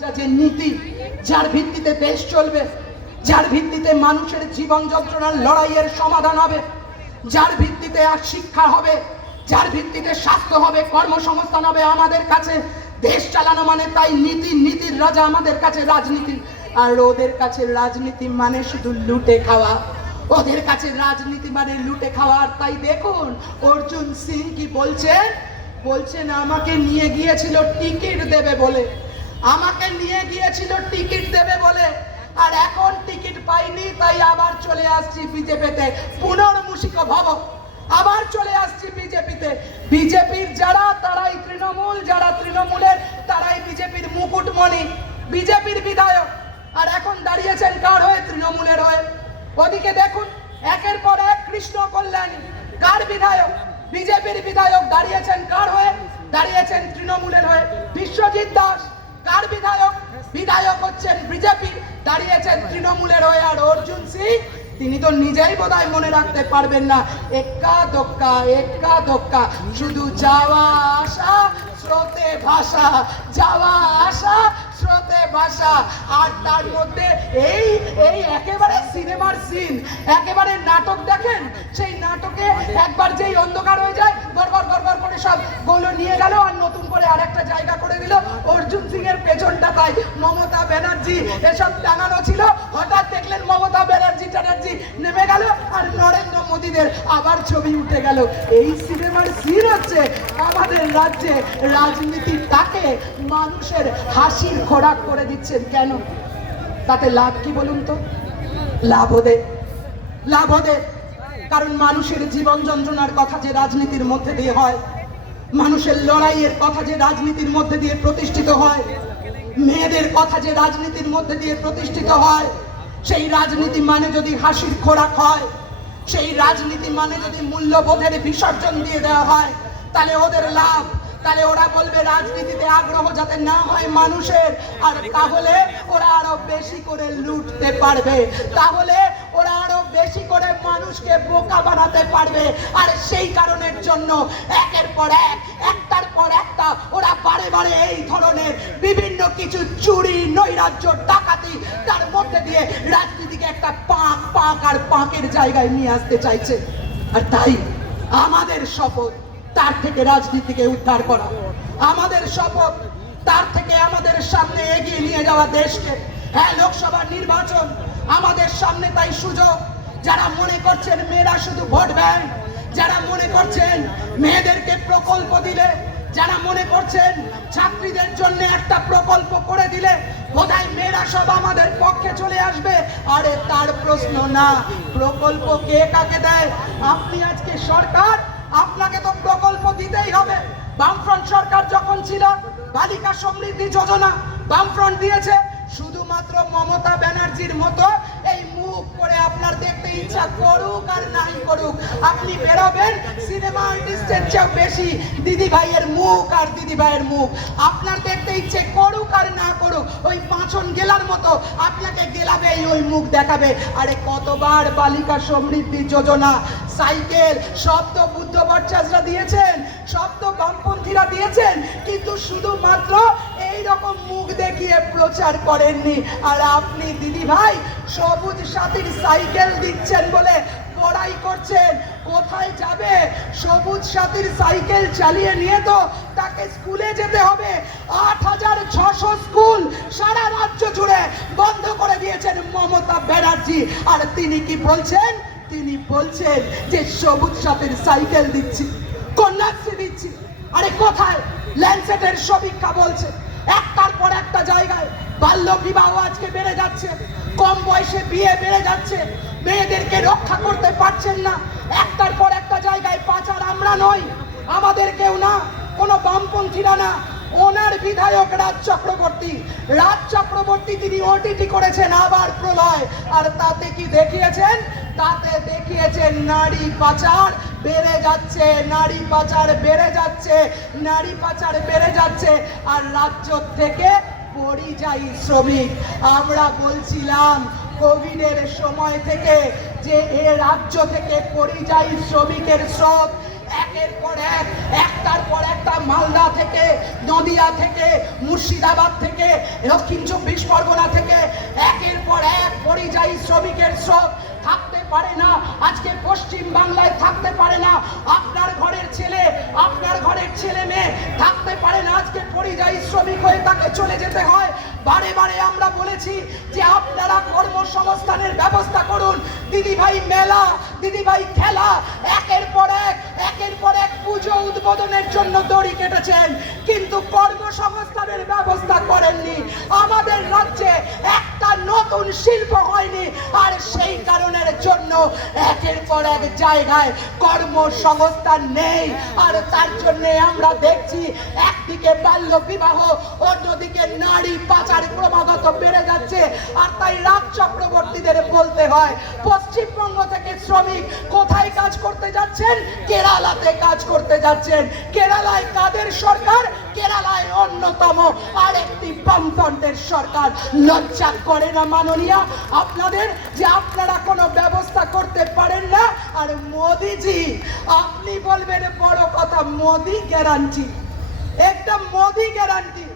যা নীতি, যার ভিত্তিতে দেশ চলবে, যার ভিত্তিতে মানুষের জীবন যন্ত্রণার লড়াইয়ের সমাধান হবে, যার ভিত্তিতে আর শিক্ষা হবে, যার ভিত্তিতে স্বাস্থ্য হবে, কর্মসংস্থান হবে আমাদের কাছে, দেশ চালানো মানে তাই নীতি, নীতির রাজা আমাদের কাছে রাজনীতি। আর ওদের কাছে রাজনীতি মানে শুধু লুটে খাওয়া। ওদের কাছে রাজনীতি মানে লুটে খাওয়া। আর তাই দেখুন, অর্জুন সিং কি বলছেন? বলছেন, আমাকে নিয়ে গিয়েছিল টিকিট দেবে বলে। আমাকে নিয়ে গিয়েছিল টিকিট দেবে বলে। আর এখন টিকিট পাইনি, তাই আবার চলে আসছি বিজেপিতে। পুনর্মুষিক ভব আবার চলে আসছি বিজেপিতে। বিজেপির যারা, তারাই তৃণমূল। যারা তৃণমূলের, তারাই বিজেপির মুকুটমণি। বিজেপির বিধায়ক। আর এখন দাঁড়িয়েছেন কার হয়ে? তৃণমূলের হয়ে। ওদিকে দেখুন, একের পর এক কৃষ্ণ কল্যাণী। কার বিধায়ক? বিজেপির বিধায়ক দাঁড়িয়েছেন কার হয়ে? দাঁড়িয়েছেন তৃণমূলের হয়ে। বিশ্বজিৎ দাস। কার বিধায়ক বিধায়ক হচ্ছেন বিজেপি। দাঁড়িয়েছেন তৃণমূলের হয়ে আর অর্জুন সিং। তিনি তো নিজেই বোধহয় মনে রাখতে পারবেন না। এক্কা দোক্কা এক্কা দোক্কা শুধু যাওয়া আসা, স্রোতে ভাষা যাওয়া আসা, স্রোতে ভাষা আর তার মধ্যে এই এই একেবারে সিনেমার সিন একেবারে নাটক দেখেন ব্যানার্জি এসব টাঙানো ছিল। হঠাৎ দেখলেন মমতা ব্যানার্জি, ট্যানার্জি নেমে গেল আর নরেন্দ্র মোদীদের আবার ছবি উঠে গেল। এই সিনেমার সিন হচ্ছে আমাদের রাজ্যে রাজনীতিটাকে মানুষের হাসির খোরাক করে দিচ্ছেন কেন? তাতে লাভ কি বলুন তো? লাভ ওদের লাভ ওদের কারণ মানুষের জীবন যন্ত্রণার কথা যে রাজনীতির মধ্যে দিয়ে হয়, মানুষের লড়াইয়ের কথা যে রাজনীতির মধ্যে দিয়ে প্রতিষ্ঠিত হয় মেয়েদের কথা যে রাজনীতির মধ্যে দিয়ে প্রতিষ্ঠিত হয়, সেই রাজনীতি মানে যদি হাসির খোরাক হয়, সেই রাজনীতি মানে যদি মূল্যবোধের বিসর্জন দিয়ে দেওয়া হয়, তাহলে ওদের লাভ। তাহলে ওরা বলবে রাজনীতিতে আগ্রহ যাতে না হয় মানুষের, আর তাহলে ওরা আরও বেশি করে লুটতে পারবে। তাহলে ওরা আরও বেশি করে মানুষকে বোকা বানাতে পারবে। আর সেই কারণের জন্য একের পর এক বারে বারে এই ধরনের বিভিন্ন কিছু চুরি, নৈরাজ্য, ডাকাতি তার মধ্যে দিয়ে রাজনীতিকে একটা পাঁক পাঁক আর পাঁকের জায়গায় নিয়ে আসতে চাইছে। আর তাই আমাদের শপথ তার থেকে রাজনীতিকে উদ্ধার করা। আমাদের শপথ তার থেকে আমাদের সামনে এগিয়ে নিয়ে যাওয়া দেশকে। হ্যাঁ লোকসভা নির্বাচন আমাদের সামনে তাই সুযোগ। যারা মনে করছেন মেয়েরা শুধু ভোট ব্যাংক যারা মনে করছেন মেয়েদেরকে প্রকল্প দিলে যারা মনে করছেন ছাত্রীদের জন্য একটা প্রকল্প করে দিলে বোধহয় মেয়েরা সব আমাদের পক্ষে চলে আসবে। আরে তার প্রশ্ন না, প্রকল্প কে কাকে দেয়? আপনি আজকে সরকার, আপনাকে তো প্রকল্প দিতেই হবে। বামফ্রন্ট সরকার যখন ছিল, বালিকা সমৃদ্ধি যোজনা বামফ্রন্ট দিয়েছে। শুধুমাত্র মমতা ব্যানার্জির মতো ইচ্ছা করুক আর নাই করুক, আপনি বেরোবেন, সিনেমা আর্টিস্টের চেয়েও বেশি দিদি ভাইয়ের মুখ আর দিদি ভাইয়ের মুখ। আপনার দেখতে ইচ্ছে করুক আর না করুক, ওই পাঁচন গেলার মতো আপনাকে গেলাবেই, ওই মুখ দেখাবে। আরে কতবার বালিকা সমৃদ্ধি যোজনা, সাইকেল, সব তো বুদ্ধ ভট্টাচার্যরা দিয়েছেন, সব তো বামপন্থীরা দিয়েছেন, কিন্তু শুধুমাত্র এই রকম মুখ দেখিয়ে প্রচার করেননি। আর আপনি দিদি ভাই, সবুজ সাথীর সাইকেল দিচ্ছেন বলে বড়াই করছেন। কোথায় যাবে? সবুজ সাথীর সাইকেল চালিয়ে নিয়ে তো তাকে স্কুলে যেতে হবে। আট হাজার ছশো স্কুল সারা রাজ্য জুড়ে বন্ধ করে দিয়েছেন মমতা ব্যানার্জি। আর তিনি কি বলছেন? তিনি বলছেন যে সবুজ সাথীর সাইকেল দিচ্ছি, কন্যাশ্রী দিচ্ছি। আরে কোথায়? ল্যান্ডসেটের সমীক্ষা বলছে। একটার পর একটা জায়গায় বাল্য বিবাহ আজকে বেড়ে যাচ্ছে। কম বয়সে বিয়ে বেড়ে যাচ্ছে। মেয়েদেরকে রক্ষা করতে পারছেন না। একটার পর একটা জায়গায় পাচার আমরা নই, আমাদের কেউ না, কোনো বামপন্থীরা না। ওনার বিধায়ক রাজ চক্রবর্তী। রাজ চক্রবর্তী তিনি ওটিটি করেছেন আবার প্রলয়। আর তাতে কি দেখিয়েছেন? তাতে দেখিয়েছেন নারী পাচার। বেড়ে যাচ্ছে, নারী পাচার বেড়ে যাচ্ছে, নারী পাচার বেড়ে যাচ্ছে, আর রাজ্য থেকে পরিযায়ী শ্রমিক। আমরা বলছিলাম, কোভিডের সময় থেকে যে এ রাজ্য থেকে পরিযায়ী শ্রমিকের স্রোত একের পর এক, একটার পর একটা মালদা থেকে, নদিয়া থেকে, মুর্শিদাবাদ থেকে, দক্ষিণ চব্বিশ পরগনা থেকে, একের পর এক পরিযায়ী শ্রমিকের স্রোত থাকতে পারে না, আজকে পশ্চিম বাংলায় থাকতে পারে না। আপনার ঘরের ছেলে, আপনার ঘরের ছেলে মেয়ে থাকতে পারে না, আজকে পরিযায়ী শ্রমিক হয়ে তাকে চলে যেতে হয়। বারে বারে আমরা বলেছি যে আপনারা কর্মসংস্থানের ব্যবস্থা করুন। দিদিভাই মেলা, দিদিভাই খেলা, একের পর এক, একের পর এক পুজো উদ্বোধনের জন্য দড়ি কেটেছেন। কিন্তু কর্মসংস্থানের ব্যবস্থা করেননি। আমাদের রাজ্যে একটা নতুন শিল্প হয়নি। আর সেই কারণের জন্য একের পর এক জায়গায় কর্মসংস্থান নেই। আর তার জন্য আমরা দেখছি একদিকে বাল্য বিবাহ অন্যদিকে নারী পাচার ক্রমাগত বেড়ে যাচ্ছে, আর তাই রাজ চক্রবর্তীদের বলতে হয়, পশ্চিমবঙ্গ থেকে শ্রমিক কোথায় কাজ করতে যাচ্ছেন? কেরালাতে কাজ করতে যাচ্ছেন। কেরালায় কাদের সরকার? কেরালায় অন্যতম আরেকটি বামফ্রন্টের সরকার। লজ্জা করে না মাননীয়া, আপনাদের যে আপনারা কোনো ব্যবস্থা করতে পারেন না? আর মোদিজি, আপনি বলবেন বড় কথা, মোদি গ্যারান্টি একটা মোদি গ্যারান্টি